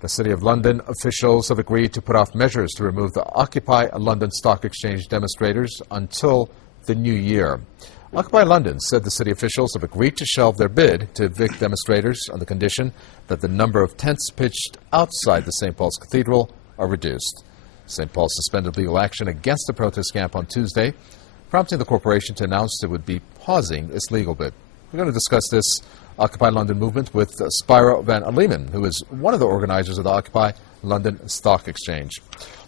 The City of London officials have agreed to put off measures to remove the Occupy London Stock Exchange demonstrators until the new year. Occupy London said the city officials have agreed to shelve their bid to evict demonstrators on the condition that the number of tents pitched outside the St. Paul's Cathedral are reduced. St. Paul suspended legal action against the protest camp on Tuesday, prompting the corporation to announce it would be pausing its legal bid. We're going to discuss this Occupy London movement with Spyro van Leemnen, who is one of the organizers of the Occupy London Stock Exchange.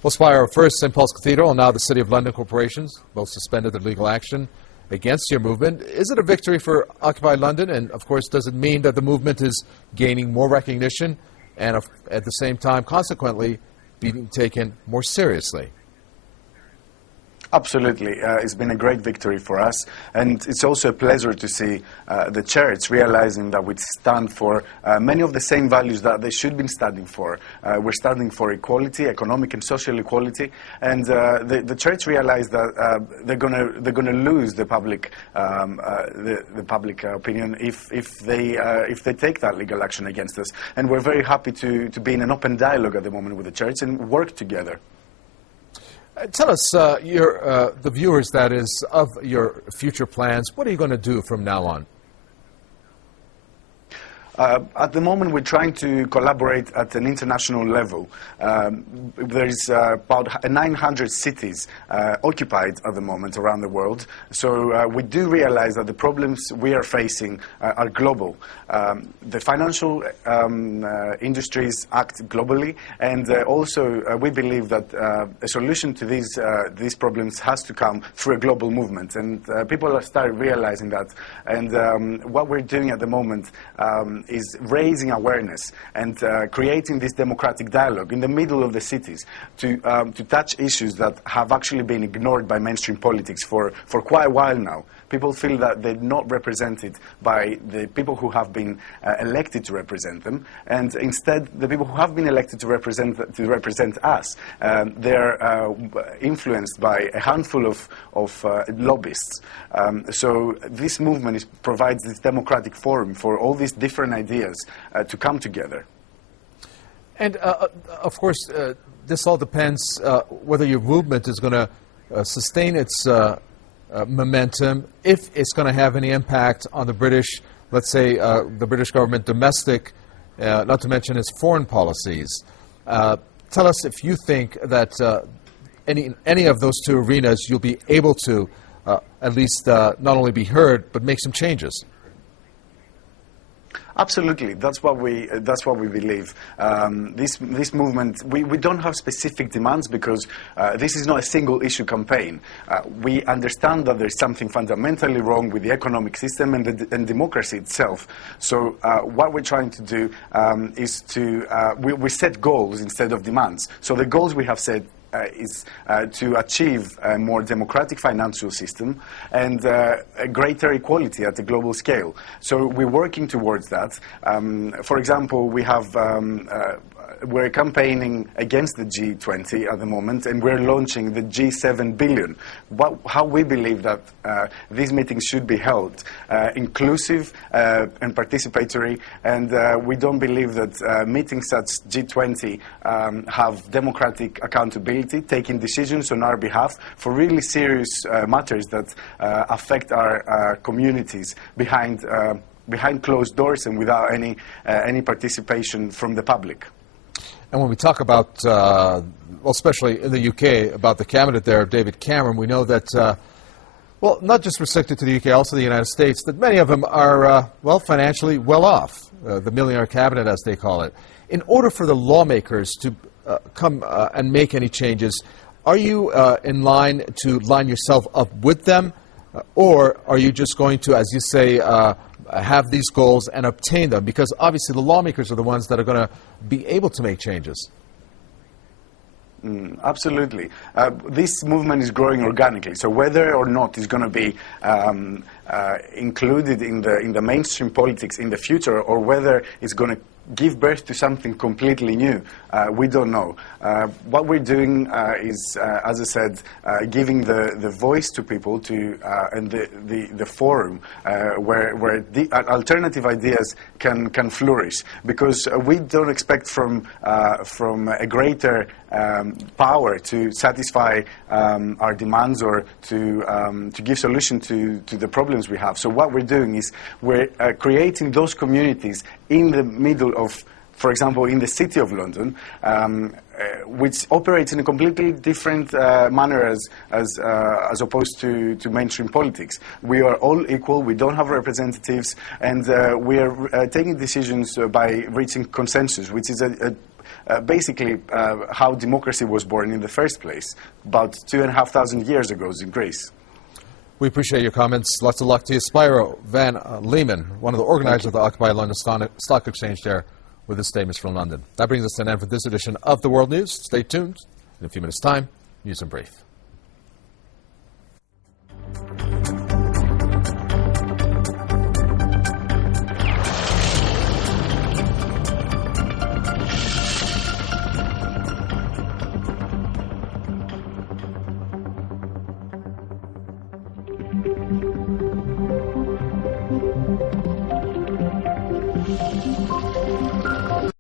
Well, Spyro, first St. Paul's Cathedral and now the City of London corporations both suspended their legal action against your movement. Is it a victory for Occupy London? And, of course, does it mean that the movement is gaining more recognition and, at the same time, consequently, being taken more seriously? Absolutely. It's been a great victory for us, and it's also a pleasure to see the church realizing that we stand for many of the same values that they should be standing for. We're standing for equality, economic and social equality, and the church realized that they're going to lose the public opinion if they take that legal action against us. And we're very happy to be in an open dialogue at the moment with the church and work together. Tell us, the viewers, that is, of your future plans. What are you going to do from now on? At the moment, we're trying to collaborate at an international level. There's about 900 cities occupied at the moment around the world. So we do realize that the problems we are facing are global. The financial industries act globally, and also we believe that a solution to these problems has to come through a global movement. And people are starting realizing that. And what we're doing at the moment is raising awareness and creating this democratic dialogue in the middle of the cities to touch issues that have actually been ignored by mainstream politics for quite a while now. People feel that they're not represented by the people who have been elected to represent them, and instead the people who have been elected to represent us, they're influenced by a handful of lobbyists. So this movement provides this democratic forum for all these different ideas to come together. And of course, this all depends whether your movement is going to sustain its momentum, if it's going to have any impact on the British, let's say, the British government domestic, not to mention its foreign policies. Tell us if you think that any of those two arenas you'll be able to at least not only be heard, but make some changes. Absolutely, that's what we believe. This movement, we don't have specific demands because this is not a single issue campaign. We understand that there's something fundamentally wrong with the economic system and democracy itself. So what we're trying to do is we set goals instead of demands. So the goals we have set is to achieve a more democratic financial system and a greater equality at a global scale. So we're working towards that. For example, we're campaigning against the G20 at the moment, and we're launching the G7 billion. How we believe that these meetings should be held, inclusive and participatory, and we don't believe that meetings such as G20 have democratic accountability, taking decisions on our behalf for really serious matters that affect our communities behind closed doors and without any participation from the public. And when we talk about, well, especially in the UK, about the cabinet there of David Cameron, we know that, well, not just restricted to the UK, also the United States, that many of them are, well, financially well off, the millionaire cabinet, as they call it. In order for the lawmakers to come and make any changes, are you in line to line yourself up with them, or are you just going to, as you say, have these goals and obtain them? Because obviously the lawmakers are the ones that are going to be able to make changes. Absolutely. This movement is growing organically, so whether or not it's going to be included in the mainstream politics in the future, or whether it's going to give birth to something completely new? We don't know. What we're doing is, as I said, giving the voice to people to and the forum where the alternative ideas can flourish, because we don't expect from a greater power to satisfy our demands or to give solution to the problems we have. So what we're doing is we're creating those communities in the middle of, for example, in the city of London, which operates in a completely different manner as opposed to mainstream politics. We are all equal, we don't have representatives, and we are taking decisions by reaching consensus, which is basically how democracy was born in the first place, about 2,500 years ago in Greece. We appreciate your comments. Lots of luck to you. Spyro van Leemnen, one of the organizers of the Occupy London Stock Exchange there, with his statements from London. That brings us to an end for this edition of The World News. Stay tuned. In a few minutes' time, News in Brief.